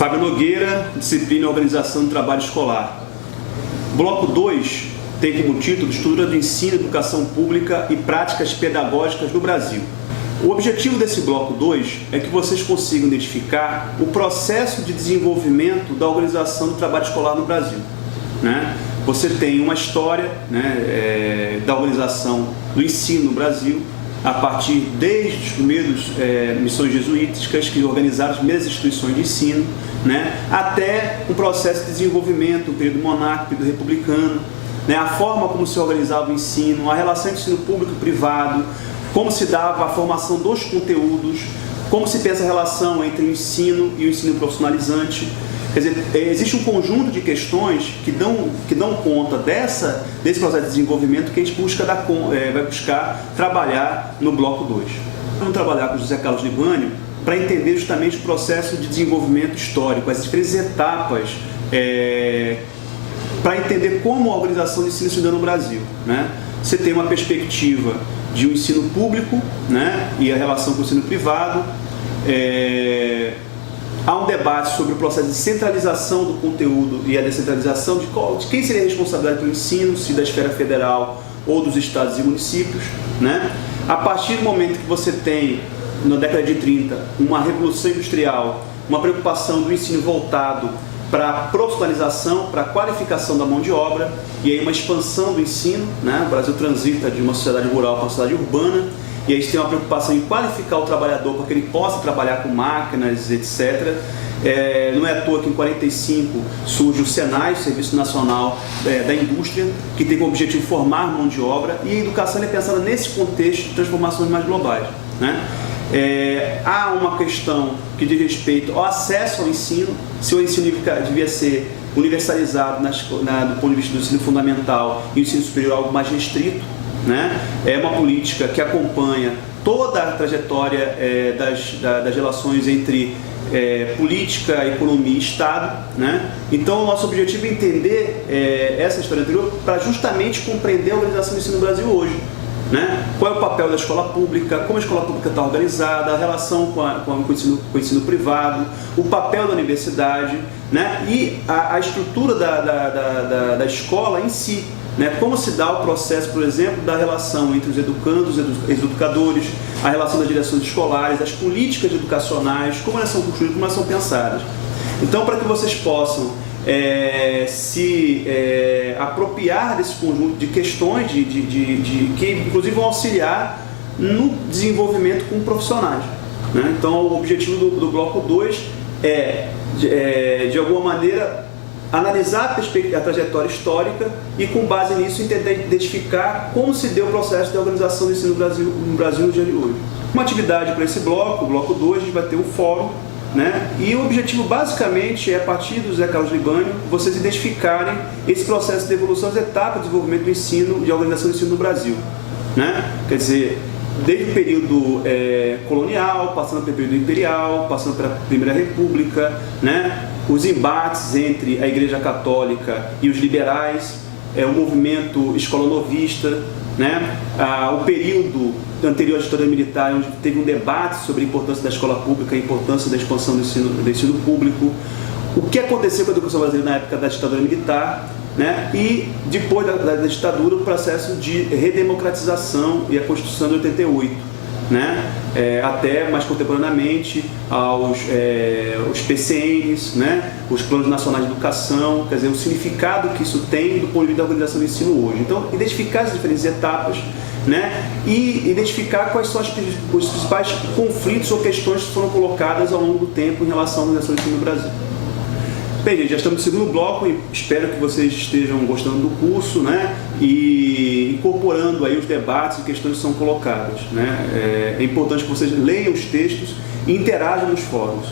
Fábio Nogueira, disciplina e organização do trabalho escolar. Bloco 2 tem como título Estrutura do Ensino, Educação Pública e Práticas Pedagógicas no Brasil. O objetivo desse bloco 2 é que vocês consigam identificar o processo de desenvolvimento da organização do trabalho escolar no Brasil, né? Você tem uma história, né, da organização do ensino no Brasil, a partir desde os primeiros missões jesuíticas que organizaram as primeiras instituições de ensino, né, até um processo de desenvolvimento, o período monárquico, o período republicano, né, a forma como se organizava o ensino, a relação entre ensino público e privado, como se dava a formação dos conteúdos, como se pensa a relação entre o ensino e o ensino profissionalizante. Quer dizer, existe um conjunto de questões que dão conta desse processo de desenvolvimento que a gente vai buscar trabalhar no bloco 2. Vamos trabalhar com o José Carlos Libânio para entender justamente o processo de desenvolvimento histórico, as diferentes etapas, para entender como a organização de ensino se dá no Brasil, né? Você tem uma perspectiva de um ensino público, né, e a relação com o ensino privado. Há um debate sobre o processo de centralização do conteúdo e a descentralização de quem seria a responsabilidade pelo ensino, se da esfera federal ou dos estados e municípios, né? A partir do momento que você tem, na década de 30, uma revolução industrial, uma preocupação do ensino voltado para a profissionalização, para a qualificação da mão de obra, e aí uma expansão do ensino, né? O Brasil transita de uma sociedade rural para uma sociedade urbana, e aí a gente tem uma preocupação em qualificar o trabalhador para que ele possa trabalhar com máquinas, etc. Não é à toa que em 1945 surge o SENAI, Serviço Nacional da Indústria, que tem como objetivo formar mão de obra, e a educação é pensada nesse contexto de transformações mais globais, né? Há uma questão que diz respeito ao acesso ao ensino, se o ensino devia ser universalizado do ponto de vista do ensino fundamental e o ensino superior algo mais restrito, né? É uma política que acompanha toda a trajetória das relações entre política, economia e Estado, né? Então, o nosso objetivo é entender essa história anterior para justamente compreender a organização do ensino no Brasil hoje, né? Qual é o papel da escola pública, como a escola pública está organizada, a relação com o ensino privado, o papel da universidade, né? E a estrutura da escola em si, né? Como se dá o processo, por exemplo, da relação entre os educandos e os educadores, a relação das direções escolares, as políticas educacionais, como elas são construídas, como elas são pensadas. Então, para que vocês possam se apropriar desse conjunto de questões que inclusive vão auxiliar no desenvolvimento com profissionais, né? Então, o objetivo do bloco 2 de alguma maneira, analisar a trajetória histórica e, com base nisso, tentar identificar como se deu o processo de organização do ensino no Brasil no dia de hoje. Uma atividade para esse bloco, o bloco 2, a gente vai ter um fórum, né? E o objetivo basicamente é, a partir do José Carlos Libânio, vocês identificarem esse processo de evolução, as etapas de desenvolvimento do ensino, de organização do ensino no Brasil, né? Quer dizer, desde o período colonial, passando pelo período imperial, passando pela Primeira República, né? Os embates entre a Igreja Católica e os liberais, o movimento escolonovista, né? O período anterior à ditadura militar, onde teve um debate sobre a importância da escola pública, a importância da expansão do ensino público, o que aconteceu com a educação brasileira na época da ditadura militar, né? E depois da ditadura, o processo de redemocratização e a Constituição de 88, né? Até mais contemporaneamente os PCNs, né? Os Planos Nacionais de Educação, quer dizer, o significado que isso tem do ponto de vista da organização do ensino hoje. Então, identificar as diferentes etapas, né? E identificar quais são os principais conflitos ou questões que foram colocadas ao longo do tempo em relação à organização do ensino no Brasil. Bem, gente, já estamos no segundo bloco e espero que vocês estejam gostando do curso, né? E incorporando aí os debates e questões que são colocadas, né? É importante que vocês leiam os textos e interajam nos fóruns.